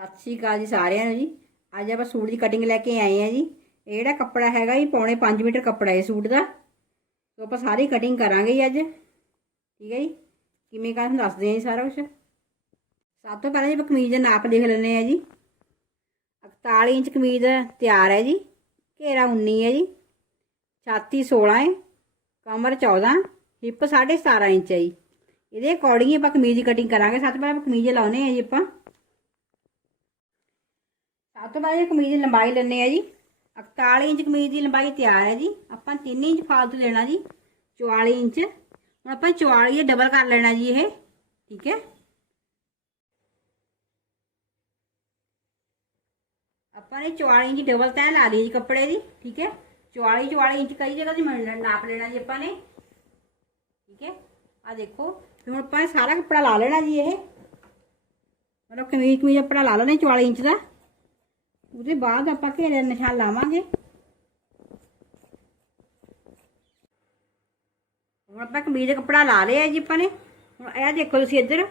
ਸਤਿ ਸ਼੍ਰੀ ਅਕਾਲ ਜੀ ਸਾਰਿਆਂ ਨੂੰ ਜੀ। ਅੱਜ ਆਪਾਂ ਸੂਟ ਦੀ ਕਟਿੰਗ ਲੈ ਕੇ ਆਏ ਆ ਜੀ। ਇਹ ਜਿਹੜਾ ਕੱਪੜਾ ਹੈਗਾ ਜੀ, ਪੌਣੇ 5 ਮੀਟਰ ਕੱਪੜਾ ਹੈ ਸੂਟ ਦਾ। ਸੋ ਆਪਾਂ ਸਾਰੀ ਕਟਿੰਗ ਕਰਾਂਗੇ ਜੀ ਅੱਜ। ਠੀਕ ਹੈ ਜੀ? ਕਿਵੇਂ ਕਰਨ ਦੱਸਦੇ ਆ ਜੀ ਸਾਰਾ ਕੁਝ ਸਭ ਤੋਂ ਪਹਿਲਾਂ ਜੀ ਆਪਾਂ ਕਮੀਜ਼ ਦਾ ਨਾਪ ਲਿਖ ਲੈਂਦੇ ਆ ਜੀ। 41 ਇੰਚ ਕਮੀਜ਼ ਤਿਆਰ ਹੈ ਜੀ। ਘੇਰਾ 19 ਹੈ ਜੀ। ਛਾਤੀ 16 ਹੈ। ਕਮਰ 14 ਹਿੱਪ 17.5 ਇੰਚ ਹੈ ਜੀ। ਇਹਦੇ ਅਕੋਰਡਿੰਗ ਹੀ ਆਪਾਂ ਕਮੀਜ਼ ਦੀ ਕਟਿੰਗ ਕਰਾਂਗੇ। ਸਭ ਤੋਂ ਪਹਿਲਾਂ ਆਪਾਂ ਕਮੀਜ਼ ਲਾਉਨੇ ਆ ਜੀ ਆਪਾਂ। ਸਭ ਤੋਂ ਪਹਿਲਾਂ ਕਮੀਜ਼ ਦੀ ਲੰਬਾਈ ਲੈਣੇ ਆ ਜੀ। 41 ਇੰਚ ਕਮੀਜ਼ ਦੀ ਲੰਬਾਈ ਤਿਆਰ ਹੈ ਜੀ। ਆਪਾਂ 3 ਇੰਚ ਫਾਲਤੂ ਲੈਣਾ ਜੀ 44 ਇੰਚ। ਹੁਣ ਆਪਾਂ 44 ਇਹ ਡਬਲ ਕਰ ਲੈਣਾ ਜੀ ਇਹ, ਠੀਕ ਹੈ? ਆਪਾਂ ਨੇ 44 ਇੰਚ ਡਬਲ ਤੈਅ ਲਾ ਲਈ ਜੀ ਕੱਪੜੇ ਦੀ, ਠੀਕ ਹੈ? 44 44 ਇੰਚ ਕਈ ਜਗ੍ਹਾ ਦੀ ਨਾਪ ਲੈਣਾ ਜੀ ਆਪਾਂ ਨੇ। ਠੀਕ ਹੈ? ਆ ਦੇਖੋ, ਹੁਣ ਆਪਾਂ ਸਾਰਾ ਕੱਪੜਾ ਲਾ ਲੈਣਾ ਜੀ ਇਹ। ਮਤਲਬ ਕਮੀਜ਼ ਕਮੀਜ਼ ਕੱਪੜਾ ਲਾ ਲੈਣਾ 44 ਇੰਚ ਦਾ। ਉਹਦੇ ਬਾਅਦ ਆਪਾਂ ਘੇਰੇ ਦਾ ਨਿਸ਼ਾਨ ਲਾਵਾਂਗੇ। ਹੁਣ ਆਪਾਂ ਕਮੀਜ਼ ਦਾ ਕੱਪੜਾ ਲਾ ਲਿਆ ਜੀ ਆਪਾਂ ਨੇ। ਹੁਣ ਇਹ ਦੇਖੋ ਤੁਸੀਂ ਇੱਧਰ,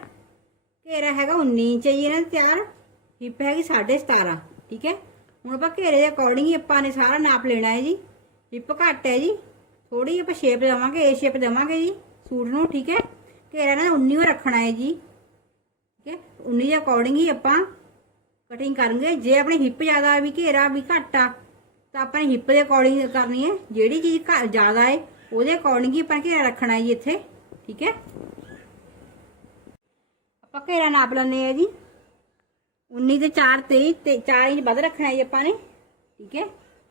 ਘੇਰਾ ਹੈਗਾ 19 ਇੰਚ ਜੀ ਇਹਨਾਂ ਦਾ ਤਿਆਰ, ਹਿੱਪ ਹੈਗੀ 17.5 ਠੀਕ ਹੈ? ਹੁਣ ਆਪਾਂ ਘੇਰੇ ਦੇ ਅਕੋਰਡਿੰਗ ਹੀ ਆਪਾਂ ਨੇ ਸਾਰਾ ਨਾਪ ਲੈਣਾ ਹੈ ਜੀ। ਹਿੱਪ ਘੱਟ ਹੈ ਜੀ ਥੋੜੀ ਆਪਾਂ ਸ਼ੇਪ ਦੇਵਾਂਗੇ ਏ ਸ਼ੇਪ ਦੇਵਾਂਗੇ ਜੀ, ਸੂਟ ਨੂੰ, ਠੀਕ ਹੈ? ਘੇਰਾ ਨਾ 19 ਹੀ ਰੱਖਣਾ ਹੈ ਜੀ, ਠੀਕ ਹੈ? 19 ਦੇ ਅਕੋਰਡਿੰਗ ਹੀ ਆਪਾਂ ਕਟਿੰਗ ਕਰਨਗੇ। ਜੇ ਆਪਣੀ ਹਿੱਪ ਜ਼ਿਆਦਾ ਵੀ ਘੇਰਾ ਵੀ ਘੱਟ ਆ, ਤਾਂ ਆਪਾਂ ਹਿੱਪ ਦੇ ਅਕੋਰਡਿੰਗ ਕਰਨੀ ਹੈ। ਜਿਹੜੀ ਚੀਜ਼ ਘੱਟ ਜ਼ਿਆਦਾ ਹੈ ਉਹਦੇ ਅਕੋਰਡਿੰਗ ਹੀ ਆਪਾਂ ਘੇਰਾ ਰੱਖਣਾ ਹੈ ਜੀ ਇੱਥੇ। ਠੀਕ ਹੈ? ਆਪਾਂ ਘੇਰਾ ਨਾਪ ਲੈਂਦੇ ਆ ਜੀ। 19 ਤੇ 4 23 ਤੇ 4 ਇੰਚ ਵੱਧ ਰੱਖਣਾ ਹੈ ਜੀ ਆਪਾਂ ਨੇ। ਠੀਕ ਹੈ?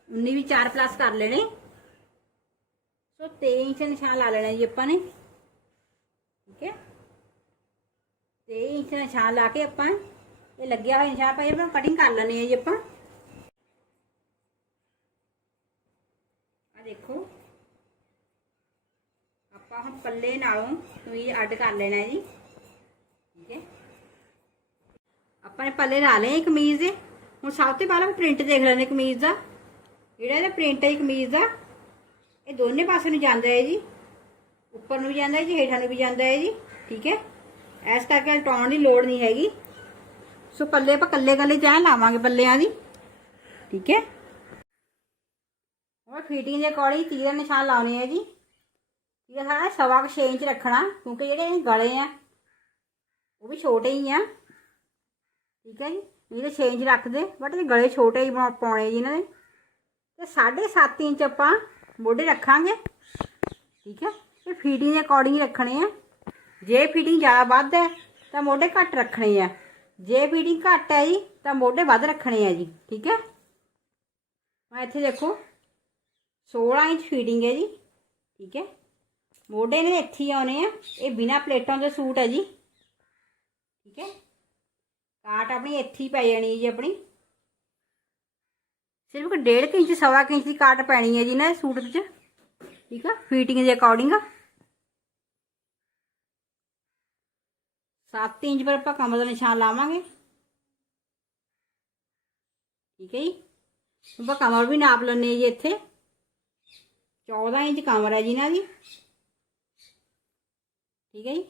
19 ਵੀ 4 ਪਲੱਸ ਕਰ ਲੈਣੇ। ਸੋ 23 ਇੰਚ ਨਿਸ਼ਾਨ ਲਾ ਲੈਣਾ ਜੀ ਆਪਾਂ ਨੇ। ਠੀਕ ਹੈ? 23 ਇੰਚ ਨਿਸ਼ਾਨ ਲਾ ਕੇ ਆਪਾਂ ਇਹ ਲੱਗਿਆ ਹੋਇਆ ਨਿਸ਼ਾਨ ਪਾਈ ਆਪਾਂ ਕਟਿੰਗ ਕਰ ਲੈਣੇ ਆ ਜੀ ਆਪਾਂ। ਆ ਦੇਖੋ। ਆਪਾਂ ਹੁਣ ਪੱਲੇ ਨਾਲੋਂ ਕਮੀਜ਼ ਅੱਡ ਕਰ ਲੈਣਾ ਹੈ ਜੀ। ਠੀਕ ਹੈ। ਆਪਾਂ ਨੇ ਪੱਲੇ ਲਾ ਲਏ ਕਮੀਜ਼। ਦੇ ਹੁਣ ਸਭ ਤੋਂ ਪਹਿਲਾਂ ਪ੍ਰਿੰਟ ਦੇਖ ਲੈਂਦੇ ਕਮੀਜ਼ ਦਾ। ਜਿਹੜਾ ਇਹਦਾ ਪ੍ਰਿੰਟ ਹੈ ਕਮੀਜ਼ ਦਾ, ਇਹ ਦੋਨੇ ਪਾਸੇ ਨੂੰ ਜਾਂਦਾ ਹੈ ਜੀ। ਉੱਪਰ ਨੂੰ ਵੀ ਜਾਂਦਾ ਹੈ ਜੀ, ਹੇਠਾਂ ਨੂੰ ਵੀ ਜਾਂਦਾ ਹੈ ਜੀ। ਠੀਕ ਹੈ। ਐਸ ਕਰਕੇ ਟਾਉਣ ਦੀ ਲੋੜ ਨਹੀਂ ਹੈਗੀ। ਸੋ ਪੱਲੇ ਆਪਾਂ ਕੱਲੇ ਕੱਲੇ ਚਾਹ ਲਾਵਾਂਗੇ ਪੱਲਿਆਂ ਦੀ। ਠੀਕ ਹੈ? ਹੁਣ ਫਿਟਿੰਗ ਦੇ ਅਕੋਰਡਿੰਗ ਤੀਰ ਨਿਸ਼ਾਨ ਲਾਉਣੇ ਆ ਜੀ। ਇਹ ਸਾਰਾ ਸਵਾ ਕੁ ਛੇ ਇੰਚ ਰੱਖਣਾ, ਕਿਉਂਕਿ ਜਿਹੜੇ ਗਲੇ ਆ, ਉਹ ਵੀ ਛੋਟੇ ਹੀ ਆ। ਠੀਕ ਹੈ ਜੀ? ਇਹ ਤਾਂ 6 ਇੰਚ ਰੱਖਦੇ ਬਟ ਇਹ ਗਲੇ ਛੋਟੇ ਹੀ ਪਾਉਣੇ ਜੀ ਇਹਨਾਂ ਦੇ। ਤੇ 7.5 ਇੰਚ ਆਪਾਂ ਮੋਢੇ ਰੱਖਾਂਗੇ। ਠੀਕ ਹੈ? ਇਹ ਫਿਟਿੰਗ ਦੇ ਅਕੋਰਡਿੰਗ ਹੀ ਰੱਖਣੇ ਆ। ਜੇ ਫਿਟਿੰਗ ਜ਼ਿਆਦਾ ਵੱਧ ਹੈ, ਤਾਂ ਮੋਢੇ ਘੱਟ ਰੱਖਣੇ ਆ। ਜੇ ਫਿਟਿੰਗ ਘੱਟ ਹੈ ਜੀ, ਤਾਂ ਮੋਢੇ ਵੱਧ ਰੱਖਣੇ ਆ ਜੀ, ਠੀਕ ਹੈ? ਮੈਂ ਇੱਥੇ ਦੇਖੋ 16 ਇੰਚ ਫਿਟਿੰਗ ਹੈ ਜੀ, ਠੀਕ ਹੈ? ਮੋਢੇ ਨੇ ਇੱਥੇ ਹੀ ਆਉਣੇ ਆ, ਇਹ ਬਿਨਾ ਪਲੇਟਾਂ ਦੇ ਸੂਟ ਹੈ ਜੀ, ਠੀਕ ਹੈ? ਕਾਟ ਆਪਣੀ ਇੱਥੇ ਹੀ ਪੈ ਜਾਣੀ ਹੈ ਜੀ ਆਪਣੀ। ਸਿਰਫ 1.5 ਇੰਚ, ਸਵਾ ਕੁ ਇੰਚ ਦੀ ਕਾਟ ਪੈਣੀ ਹੈ ਜੀ ਨਾ ਸੂਟ ਵਿੱਚ, ਠੀਕ ਆ? ਫੀਟਿੰਗ ਦੇ ਅਕੋਰਡਿੰਗ 7 ਇੰਚ ਪਰ ਆਪਾਂ ਕਮਰ ਦਾ ਨਿਸ਼ਾਨ ਲਾਵਾਂਗੇ। ਠੀਕ ਹੈ ਜੀ? ਆਪਾਂ ਕਮਰ ਵੀ ਨਾਪ ਲੈਣੇ ਜੀ ਇੱਥੇ। 14 ਇੰਚ ਕਮਰ ਹੈ ਜੀ ਨਾ ਜੀ ਠੀਕ ਹੈ ਜੀ?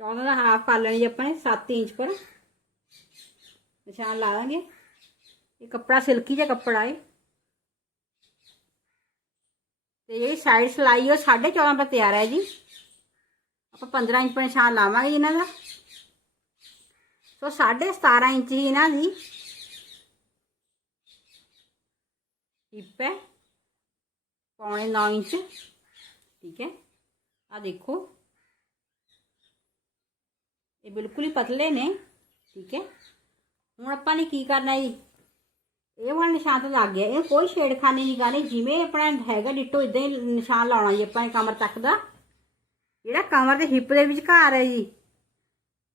14 ਦਾ ਹਾਫ ਕਰ ਲੈਣੀ ਜੀ ਆਪਾਂ ਨੇ 7 ਇੰਚ ਪਰ। ਨਿਸ਼ਾਨ ਲਾ ਦਾਂਗੇ। ਇਹ ਕੱਪੜਾ ਸਿਲਕੀ ਜਿਹਾ ਕੱਪੜਾ ਹੈ। ਤੇ ਜਿਹੜੀ ਸਾਈਡ ਸਲਾਈ ਉਹ 14.5 ਪਰ ਤਿਆਰ ਹੈ ਜੀ। ਆਪਾਂ 15 ਇੰਚ ਨਿਸ਼ਾਨ ਲਾਵਾਂਗੇ ਇਹਨਾਂ ਦਾ। ਸੋ 17.5 ਇੰਚ ਹੀ ਇਹਨਾਂ ਦੀ। ਹਿੱਪ ਹੈ। ਪੌਣੇ 9 ਇੰਚ। ਠੀਕ ਹੈ। ਆ ਦੇਖੋ। ਇਹ ਬਿਲਕੁਲ ਹੀ ਪਤਲੇ ਨੇ। ਠੀਕ ਹੈ। ਹੁਣ ਆਪਾਂ ਨੇ ਕੀ ਕਰਨਾ ਜੀ? ਇਹ ਵਾਲਾ ਨਿਸ਼ਾਨ ਤਾਂ ਲੱਗ ਗਿਆ। ਇਹ ਕੋਈ ਛੇੜਖਾਨੀ ਨਹੀਂ। ਕਰਨੀ ਜਿਵੇਂ ਆਪਣਾ ਹੈਗਾ, ਡਿੱਟੋ ਇਦਾਂ ਹੀ ਨਿਸ਼ਾਨ ਲਾਉਣਾ ਜੀ ਆਪਾਂ ਇਹ ਕਮਰ ਤੱਕ ਦਾ। ਜਿਹੜਾ ਕਮਰ ਦੇ ਹਿੱਪ ਦੇ ਵਿਚਕਾਰ ਹੈ ਜੀ।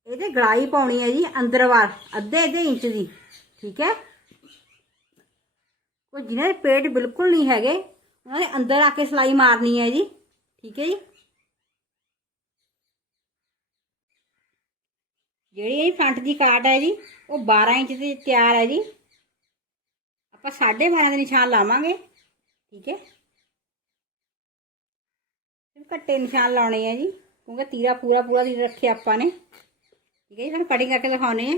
ਇਹਦੇ ਗਲਾਈ ਪਾਉਣੀ ਹੈ ਜੀ ਅੰਦਰ ਵਾਰ ਅੱਧੇ ਅੱਧੇ ਇੰਚ ਦੀ, ਠੀਕ ਹੈ? ਕੋਈ ਜਿਹਨਾਂ ਦੇ ਪੇਟ ਬਿਲਕੁਲ ਨਹੀਂ ਹੈਗੇ, ਉਹਨਾਂ ਦੇ ਅੰਦਰ ਆ ਕੇ ਸਲਾਈ ਮਾਰਨੀ ਹੈ ਜੀ, ਠੀਕ ਹੈ ਜੀ? ਜਿਹੜੀ ਇਹ ਫਰੰਟ ਦੀ ਕਾਟ ਹੈ ਜੀ, ਉਹ 12 ਇੰਚ ਦੀ ਤਿਆਰ ਹੈ ਜੀ। ਆਪਾਂ 12.5 ਦੇ ਨਿਸ਼ਾਨ ਲਾਵਾਂਗੇ, ਠੀਕ ਹੈ? ਫਿਰ ਕੱਟੇ ਨਿਸ਼ਾਨ ਲਾਉਣੇ ਆ ਜੀ, ਕਿਉਂਕਿ ਤੀਰਾ ਪੂਰਾ ਪੂਰਾ ਦੀ ਰੱਖਿਆ ਆਪਾਂ ਨੇ। ਠੀਕ ਹੈ ਜੀ ਤੁਹਾਨੂੰ ਕਟਿੰਗ ਕਰਕੇ ਦਿਖਾਉਣੇ ਆ।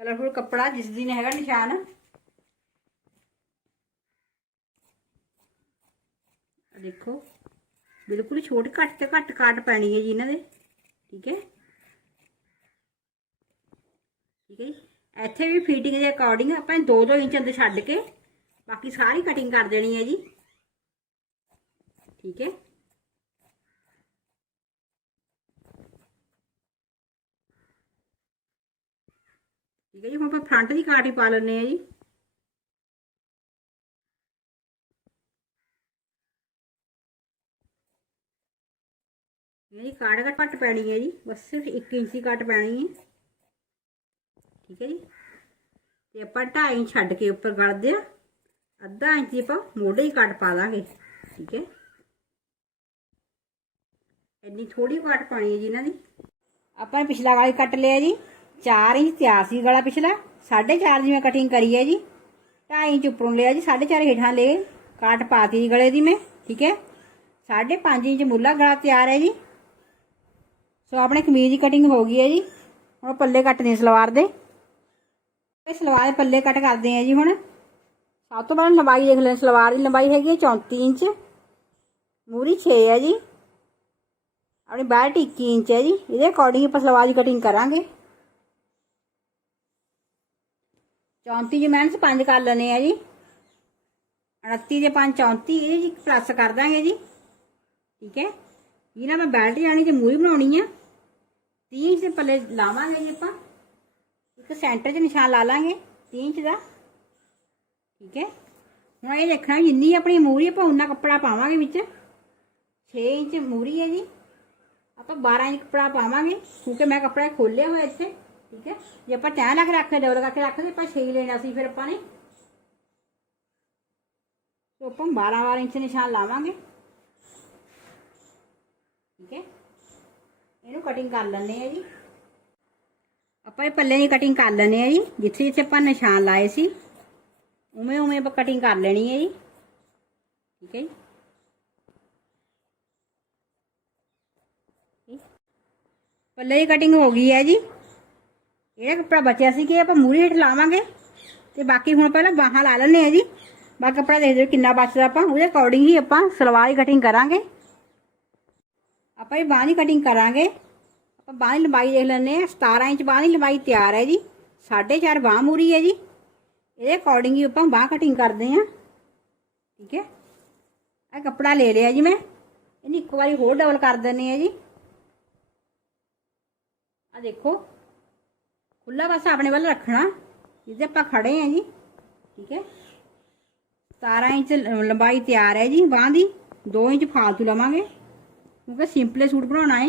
ਕਲਰਫੁਲ ਕੱਪੜਾ, ਜਿਸ ਦਿਨ ਹੈਗਾ ਨਿਸ਼ਾਨ। ਆਹ ਦੇਖੋ, ਬਿਲਕੁਲ ਛੋਟ ਘੱਟ ਤੇ ਘੱਟ ਕਾਟ ਪੈਣੀ ਹੈ ਜੀ ਇਹਨਾਂ ਦੇ। ਠੀਕ ਹੈ। ਠੀਕ ਹੈ ਜੀ। ਇੱਥੇ ਵੀ ਫਿਟਿੰਗ ਦੇ ਅਕੋਰਡਿੰਗ ਆਪਾਂ 2-2 ਇੰਚ ਅੰਦਰ ਛੱਡ ਕੇ ਬਾਕੀ ਸਾਰੀ ਕਟਿੰਗ ਕਰ ਦੇਣੀ ਹੈ ਜੀ। ਠੀਕ ਹੈ। ਠੀਕ ਹੈ ਜੀ, ਹੁਣ ਆਪਾਂ ਫਰੰਟ ਦੀ ਕਾਟ ਹੀ ਪਾ ਲੈਣੇ ਆ ਜੀ। ਇਹਦੀ ਕਾਟ ਘੱਟ ਘੱਟ ਪੈਣੀ ਹੈ ਜੀ, ਬਸ ਸਿਰਫ 1 ਇੰਚ ਦੀ ਕਾਟ ਪੈਣੀ ਹੈ। ਠੀਕ ਹੈ ਜੀ, ਤੇ ਆਪਾਂ 2.5 ਇੰਚ ਛੱਡ ਕੇ ਉੱਪਰ ਗੜਦੇ ਆ ਅੱਧਾ ਇੰਚ ਦੀ ਆਪਾਂ ਮੋਢੇ ਹੀ ਕੱਟ ਪਾ ਦਾਂਗੇ, ਠੀਕ ਹੈ। ਇੰਨੀ ਥੋੜੀ ਕੱਟ ਪਾਣੀ ਹੈ ਜੀ ਇਹਨਾਂ ਦੀ। ਆਪਾਂ ਨੇ ਪਿਛਲਾ ਵਾਲੀ ਕੱਟ ਲਿਆ ਜੀ। 4 ਇੰਚ ਤਿਆਰ ਸੀ ਗਲਾ ਪਿਛਲਾ 4.5 ਦੀ ਮੈਂ ਕਟਿੰਗ ਕਰੀ ਹੈ ਜੀ। 2.5 ਇੰਚ ਉੱਪਰੋਂ ਲਿਆ ਜੀ 4.5 ਹੇਠਾਂ ਲੈ, ਕਾਟ ਪਾਤੀ ਜੀ ਗਲੇ ਦੀ ਮੈਂ, ਠੀਕ ਹੈ। 5.5 ਇੰਚ ਮੁੱਲਾ ਗਲਾ ਤਿਆਰ ਹੈ ਜੀ। ਸੋ ਆਪਣੇ ਕਮੀਜ਼ ਦੀ ਕਟਿੰਗ ਹੋ ਗਈ ਹੈ ਜੀ। ਹੁਣ ਪੱਲੇ ਕੱਟਦੇ ਸਲਵਾਰ ਦੇ। ਇਹ ਸਲਵਾਰ ਦੇ ਪੱਲੇ ਕੱਟ ਕਰਦੇ ਆ ਜੀ ਹੁਣ। ਸਭ ਤੋਂ ਪਹਿਲਾਂ ਲੰਬਾਈ ਦੇਖ ਲੈਣ ਸਲਵਾਰ ਦੀ ਲੰਬਾਈ ਹੈਗੀ ਹੈ 34 ਇੰਚ। ਮੂਰੀ 6 ਹੈ ਜੀ। ਆਪਣੀ ਬਾਹਰ 21 ਇੰਚ ਹੈ ਜੀ। ਇਹਦੇ ਅਕੋਰਡਿੰਗ ਆਪਾਂ ਸਲਵਾਰ ਦੀ ਕਟਿੰਗ ਕਰਾਂਗੇ। 34 ਜੀ ਮੈਂਸ 5 ਕਰ ਲੈਣੇ ਆ ਜੀ। 29 ਦੇ 5 34 ਇਹ ਜੀ ਪਲੱਸ ਕਰ ਦਾਂਗੇ ਜੀ। ਠੀਕ ਹੈ? ਇਹਨਾਂ ਮੈਂ ਬੈਲਟ ਜਾਣੀ ਤੇ ਮੂਰੀ ਬਣਾਉਣੀ ਆ। 30 ਇੰਚ ਦੇ ਪੱਲੇ ਲਾਵਾਂਗੇ ਜੀ ਆਪਾਂ। ਇੱਕ ਸੈਂਟਰ 'ਚ ਨਿਸ਼ਾਨ ਲਾ ਲਾਂਗੇ 30 ਇੰਚ ਦਾ। ਠੀਕ ਹੈ? ਹੁਣ ਇਹ ਦੇਖਣਾ ਜਿੰਨੀ ਆਪਣੀ ਮੂਰੀ ਆਪਾਂ ਉਨਾ ਕੱਪੜਾ ਪਾਵਾਂਗੇ ਵਿੱਚ। 6 ਇੰਚ ਮੂਰੀ ਹੈ ਜੀ। ਆਪਾਂ 12 ਇੰਚ ਕੱਪੜਾ ਪਾਵਾਂਗੇ, ਕਿਉਂਕਿ ਮੈਂ ਕੱਪੜਾ ਖੋਲਿਆ ਹੋਇਆ ਇੱਥੇ। ਠੀਕ ਹੈ? ਜੇ ਆਪਾਂ ਟੈਂ ਲਾ ਕੇ ਰੱਖਦੇ, ਡਬਲ ਕਰਕੇ ਰੱਖਦੇ, ਆਪਾਂ 6 ਲੈਣਾ ਸੀ ਫਿਰ ਆਪਾਂ ਨੇ। ਸੋ ਆਪਾਂ 12 12 ਇੰਚ ਨਿਸ਼ਾਨ ਲਾਵਾਂਗੇ। ਠੀਕ ਹੈ? ਇਹਨੂੰ ਕਟਿੰਗ ਕਰ ਲੈਣੇ ਆ ਜੀ। ਆਪਾਂ ਇਹ ਪੱਲੇ ਦੀ ਕਟਿੰਗ ਕਰ ਲੈਣੇ ਆ ਜੀ। ਜਿੱਥੇ ਜਿੱਥੇ ਆਪਾਂ ਨਿਸ਼ਾਨ ਲਾਏ ਸੀ, ਉਵੇਂ ਉਵੇਂ ਆਪਾਂ ਕਟਿੰਗ ਕਰ ਲੈਣੀ ਹੈ ਜੀ। ਠੀਕ ਹੈ ਜੀ? ਪੱਲੇ ਦੀ ਕਟਿੰਗ ਹੋ ਗਈ ਹੈ ਜੀ। ਇਹ ਕੱਪੜਾ ਬਚਿਆ ਸੀ ਕਿ ਆਪਾਂ ਮੂਰੀ ਹੇਠ ਲਾਵਾਂਗੇ ਤੇ ਬਾਕੀ ਹੁਣ ਪਹਿਲਾਂ ਬਾਹਾਂ ਲਾ ਲੈਣੇ ਆ ਜੀ ਬਾਕੀ ਕੱਪੜਾ ਦੇਖ ਦਿਓ ਕਿੰਨਾ ਬਚਦਾ ਆਪਾਂ ਉਹਦੇ ਅਕੋਰਡਿੰਗ ਹੀ ਆਪਾਂ ਸਲਵਾਰ ਦੀ ਕਟਿੰਗ ਕਰਾਂਗੇ ਆਪਾਂ ਇਹ ਬਾਹਾਂ ਦੀ ਕਟਿੰਗ ਕਰਾਂਗੇ ਆਪਾਂ ਬਾਹਾਂ ਦੀ ਲੰਬਾਈ ਦੇਖ ਲੈਂਦੇ ਆ 17 ਇੰਚ ਬਾਹਾਂ ਦੀ ਲੰਬਾਈ ਤਿਆਰ ਹੈ ਜੀ 4.5 ਬਾਹ ਮੂਰੀ ਹੈ ਜੀ ਇਹਦੇ ਅਕੋਰਡਿੰਗ ਹੀ ਆਪਾਂ ਬਾਹ ਕਟਿੰਗ ਕਰਦੇ ਆ ਠੀਕ ਹੈ ਇਹ ਕੱਪੜਾ ਲੈ ਲਿਆ ਜੀ ਮੈਂ ਇਹਨੂੰ ਇੱਕ ਵਾਰੀ ਹੋਰ ਡਬਲ ਕਰ ਦਿੰਨੇ ਆ ਜੀ ਆ ਦੇਖੋ ਖੁੱਲਾ ਪਾਸਾ ਆਪਣੇ ਵੱਲ ਰੱਖਣਾ। ਜਿਹਦੇ ਆਪਾਂ ਖੜੇ ਆ ਜੀ, ਠੀਕ ਹੈ? 17 ਇੰਚ ਲੰਬਾਈ ਤਿਆਰ ਹੈ ਜੀ, ਬਾਹ ਦੀ। 2 ਇੰਚ ਫਾਲਤੂ ਲਵਾਂਗੇ। ਕਿਉਂਕਿ ਸਿੰਪਲੇ ਸੂਟ ਬਣਾਉਣਾ ਹੈ।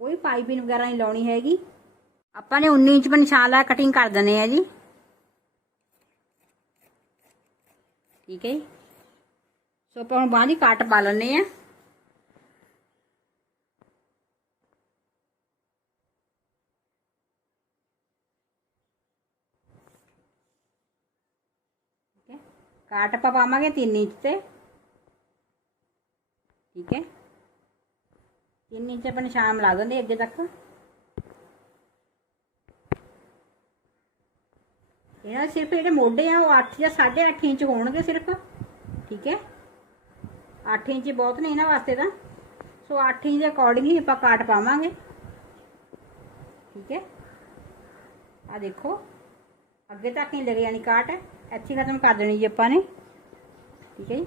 ਕੋਈ ਪਾਈਪਿੰਗ ਵਗੈਰਾ ਨਹੀਂ ਲਾਉਣੀ ਹੈਗੀ। ਆਪਾਂ ਨੇ 19 ਇੰਚ ਪਰ ਕਟਿੰਗ ਕਰ ਦਨੇ ਆ ਜੀ। ਠੀਕ ਹੈ ਜੀ। ਸੋ ਆਪਾਂ ਹੁਣ ਬਾਂਹ ਦੀ ਕੱਟ ਪਾ ਲੈਣੇ ਆ ਠੀਕ ਹੈ ਕਾਟ ਆਪਾਂ ਪਾਵਾਂਗੇ 3 ਇੰਚ ਤੇ। ਠੀਕ ਹੈ। 3 ਇੰਚ ਆਪਾਂ ਨਿਸ਼ਾਨ ਲਾ ਦਿੰਦੇ ਅੱਗੇ ਤੱਕ। ਇਹਨਾਂ ਸਿਰਫ ਜਿਹੜੇ ਮੋਢੇ ਆ, ਉਹ 8 ਜਾਂ 8.5 ਇੰਚ ਹੋਣਗੇ ਸਿਰਫ। ਠੀਕ ਹੈ। 8 ਇੰਚ ਬਹੁਤ ਨੇ ਇਹਨਾਂ ਵਾਸਤੇ ਤਾਂ। ਸੋ 8 ਇੰਚ ਦੇ ਅਕੋਰਡਿੰਗ ਹੀ ਆਪਾਂ ਕਾਟ ਪਾਵਾਂਗੇ। ਠੀਕ ਹੈ। ਆ ਦੇਖੋ। ਅੱਗੇ ਤੱਕ ਨਹੀਂ ਲੱਗੇ ਜਾਣੀ ਕਾਟ। ਇੱਥੇ ਖਤਮ ਕਰ ਦੇਣੀ ਜੀ ਆਪਾਂ ਨੇ। ਠੀਕ ਹੈ ਜੀ।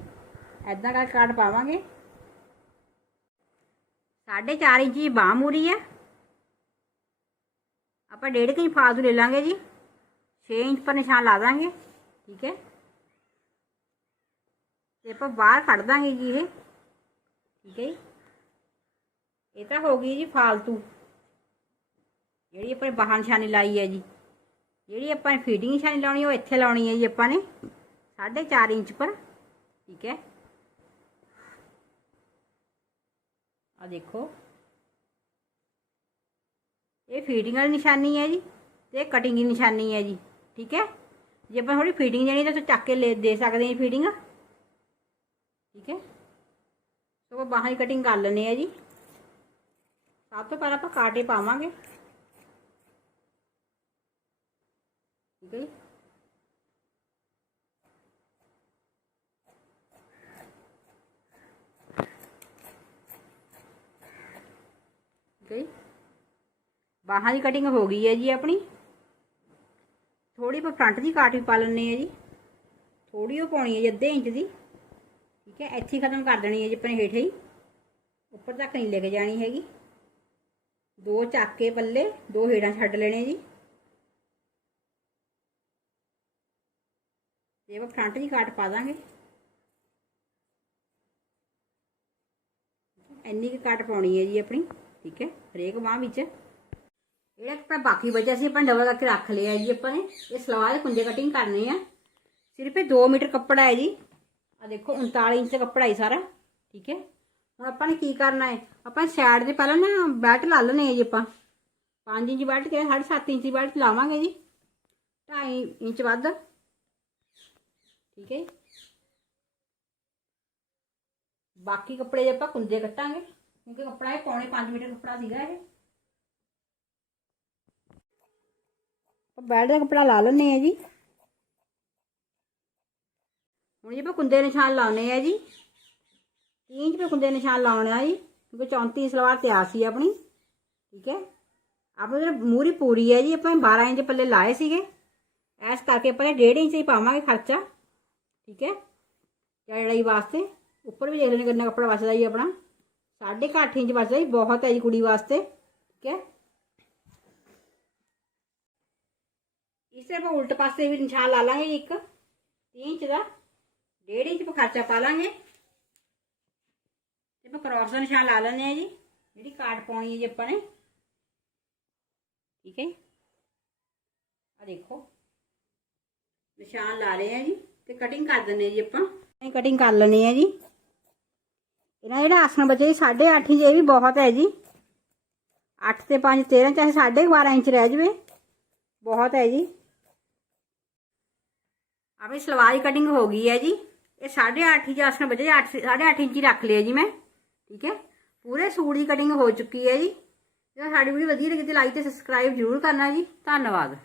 ਐਦਾਂ ਕਰਕੇ ਕਾਟ ਪਾਵਾਂਗੇ। 4.5 ਇੰਚ ਦੀ ਬਾਹ ਮੂਰੀ ਹੈ। ਆਪਾਂ ਡੇਢ ਕੁ ਇੰਚ ਫਾਲਤੂ ਲੈ ਲਾਂਗੇ ਜੀ। 6 ਇੰਚ ਪਰ ਨਿਸ਼ਾਨ ਲਾ ਦਾਂਗੇ। ਠੀਕ ਹੈ। ਤੇ ਆਪਾਂ ਬਾਹਰ ਕੱਢ ਦਾਂਗੇ ਜੀ ਇਹ। ਠੀਕ ਹੈ ਜੀ। ਇਹ ਤਾਂ ਹੋ ਗਈ ਜੀ ਫਾਲਤੂ। ਜਿਹੜੀ ਆਪਾਂ ਨੇ ਬਾਹਾਂ ਨਿਸ਼ਾਨੀ ਲਾਈ ਹੈ ਜੀ। ਜਿਹੜੀ ਆਪਾਂ ਨੇ ਫੀਡਿੰਗ ਨਿਸ਼ਾਨੀ ਲਾਉਣੀ, ਉਹ ਇੱਥੇ ਲਾਉਣੀ ਹੈ ਜੀ ਆਪਾਂ ਨੇ। 4.5 ਇੰਚ ਪਰ। ਠੀਕ ਹੈ। ਆ ਦੇਖੋ। ਇਹ ਫੀਡਿੰਗ ਵਾਲੀ ਨਿਸ਼ਾਨੀ ਹੈ ਜੀ ਤੇ ਕਟਿੰਗ ਦੀ ਨਿਸ਼ਾਨੀ ਹੈ ਜੀ। ਠੀਕ ਹੈ। ਜੇ ਆਪਾਂ ਥੋੜੀ ਫੀਡਿੰਗ ਦੇਣੀ ਤਾਂ ਚੱਕ ਕੇ ਲੈ ਦੇ ਸਕਦੇ ਹਾਂ ਫੀਡਿੰਗ ਠੀਕ ਹੈ। ਸੋ ਆਪਾਂ ਬਾਹਾਂ ਦੀ ਕਟਿੰਗ ਕਰ ਲੈਣੇ ਆ ਜੀ। ਸਭ ਤੋਂ ਪਹਿਲਾਂ ਆਪਾਂ ਕਾਟੇ ਪਾਵਾਂਗੇ। ਠੀਕ ਹੈ ਬਾਹਾਂ ਦੀ ਕਟਿੰਗ ਹੋ ਗਈ ਹੈ ਜੀ ਆਪਣੀ। ਥੋੜੀ ਪਰ ਫਰੰਟ ਦੀ ਕਾਟ ਵੀ ਪਾ ਲੈਣੇ ਆ ਜੀ। ਥੋੜੀ ਉਹ ਪਾਉਣੀ ਹੈ ਜੀ ਅੱਧੇ ਇੰਚ ਦੀ। ਠੀਕ ਹੈ, ਇੱਥੇ ਖਤਮ ਕਰ ਦੇਣੀ ਹੈ ਜੀ ਆਪਣੇ ਹੇਠੇ ਹੀ। ਉੱਪਰ ਤੱਕ ਨਹੀਂ ਲੈ ਕੇ ਜਾਣੀ ਹੈਗੀ। ਦੋ ਚੱਕ ਕੇ ਪੱਲੇ, ਦੋ ਹੇਠਾਂ ਛੱਡ ਲੈਣੇ ਜੀ। ਤੇ ਆਪਾਂ ਫਰੰਟ ਦੀ ਕਾਟ ਪਾ ਦਾਂਗੇ। ਇੰਨੀ ਕੁ ਕਾਟ ਪਾਉਣੀ ਹੈ ਜੀ ਆਪਣੀ, ਠੀਕ ਹੈ, ਹਰੇਕ ਬਾਂਹ ਵਿੱਚ। ਜਿਹੜਾ ਆਪਣਾ ਬਾਕੀ ਬਚਿਆ ਸੀ, ਆਪਾਂ ਡਬਲ ਕਰਕੇ ਰੱਖ ਲਿਆ ਜੀ ਆਪਾਂ ਨੇ। ਇਹ ਸਲਵਾਰ ਦੇ ਕੁੰਡੇ ਕਟਿੰਗ ਕਰਨੀ ਆ। ਸਿਰਫ ਇਹ 2 ਮੀਟਰ ਕੱਪੜਾ ਹੈ ਜੀ। ਆ ਦੇਖੋ 39 ਇੰਚ ਦਾ ਕੱਪੜਾ ਹੈ ਸਾਰਾ, ਠੀਕ ਹੈ। ਹੁਣ ਆਪਾਂ ਨੇ ਕੀ ਕਰਨਾ ਹੈ? ਆਪਾਂ ਸਾਈਡ ਦੇ ਪਹਿਲਾਂ ਨਾ ਬੈਲਟ ਲਾ ਲੈਣੇ ਹੈ ਜੀ ਆਪਾਂ। 5 ਇੰਚ ਬੈਲਟ ਕੇ 7.5 ਇੰਚ ਬੈਲਟ ਲਾਵਾਂਗੇ ਜੀ। 2.5 ਇੰਚ ਵੱਧ। ਠੀਕ ਹੈ ਬਾਕੀ ਕੱਪੜੇ ਦੇ ਆਪਾਂ ਕੁੰਦੇ ਕੱਟਾਂਗੇ ਕਿਉਂਕਿ ਕੱਪੜਾ ਇਹ ਪੌਣੇ 5 ਮੀਟਰ ਕੱਪੜਾ ਸੀਗਾ ਇਹ ਆਪਾਂ ਬੈਲਟ ਦਾ ਕੱਪੜਾ ਲਾ ਲੈਣੇ ਆ ਜੀ ਹੁਣ ਜੀ ਆਪਾਂ ਕੁੰਦੇ ਨਿਸ਼ਾਨ ਲਾਉਣੇ ਆ ਜੀ 3 ਇੰਚ 'ਤੇ ਕੁੰਦੇ ਨਿਸ਼ਾਨ ਲਾਉਣੇ ਆ ਜੀ ਕਿਉਂਕਿ 34 ਸਲਵਾਰ ਤਿਆਰ ਸੀ ਆਪਣੀ ਠੀਕ ਹੈ ਆਪਣੇ ਜਿਹੜੇ ਮੂਰੀ ਪੂਰੀ ਹੈ ਜੀ ਆਪਾਂ 12 ਇੰਚ ਪੱਲੇ ਲਾਏ ਸੀਗੇ ਐਸ ਕਰਕੇ ਆਪਾਂ 1.5 ਇੰਚ ਹੀ ਪਾਵਾਂਗੇ ਖਰਚਾ ਠੀਕ ਹੈ? ਚੜਾਈ ਵਾਸਤੇ, ਉੱਪਰ ਵੀ ਦੇਖ ਲੈਣੇ ਕਿੰਨਾ ਕੱਪੜਾ ਬਚਦਾ ਜੀ ਆਪਣਾ। 8.5 ਇੰਚ ਬਚਦਾ ਜੀ, ਬਹੁਤ ਹੈ ਜੀ ਕੁੜੀ ਵਾਸਤੇ, ਠੀਕ ਹੈ? ਇਸੇ ਆਪਾਂ ਉਲਟ ਪਾਸੇ ਵੀ ਨਿਸ਼ਾਨ ਲਾ ਲਾਂਗੇ ਇੱਕ 3 ਇੰਚ ਦਾ 1.5 ਇੰਚ ਆਪਾਂ ਖਰਚਾ ਪਾ ਲਾਂਗੇ। ਤੇ ਆਪਾਂ ਕ੍ਰਾਸ ਦਾ ਨਿਸ਼ਾਨ ਲਾ ਲੈਂਦੇ ਆ ਜੀ, ਜਿਹੜੀ ਕਾਟ ਪਾਉਣੀ ਹੈ ਜੀ ਆਪਾਂ ਨੇ। ਠੀਕ ਹੈ ਆ ਦੇਖੋ, ਨਿਸ਼ਾਨ ਲਾ ਰਹੇ ਆ ਜੀ। ਤੇ ਕਟਿੰਗ ਕਰ ਦਿੰਦੇ ਆ ਜੀ ਆਪਾਂ ਇਹ ਕਟਿੰਗ ਕਰ ਲੈਣੀ ਹੈ ਜੀ। ਇਹਨਾਂ ਜਿਹੜਾ ਆਸਣ ਬਚੇ 8.5 ਇੰਚ, ਇਹ ਵੀ ਬਹੁਤ ਹੈ ਜੀ। 8 ਤੇ 5 13 ਚਾਹੇ 12.5 ਇੰਚ ਰਹਿ ਜਵੇ। ਬਹੁਤ ਹੈ ਜੀ। ਆਪਣੀ ਸਲਵਾਰ ਦੀ ਕਟਿੰਗ ਹੋ ਗਈ ਹੈ ਜੀ। ਇਹ 8.5 ਇੰਚ ਆਸਣ ਬਚੇ 8 8.5 ਇੰਚ ਹੀ ਰੱਖ ਲਿਆ ਜੀ ਮੈਂ। ਠੀਕ ਹੈ? ਪੂਰੇ ਸੂਟ ਦੀ ਕਟਿੰਗ ਹੋ ਚੁੱਕੀ ਹੈ ਜੀ। ਜੇ ਸਾਡੀ ਵੀਡੀਓ ਵਧੀਆ ਲੱਗੀ ਤੇ ਲਾਈਕ ਤੇ ਸਬਸਕ੍ਰਾਈਬ ਜ਼ਰੂਰ ਕਰਨਾ ਜੀ। ਧੰਨਵਾਦ।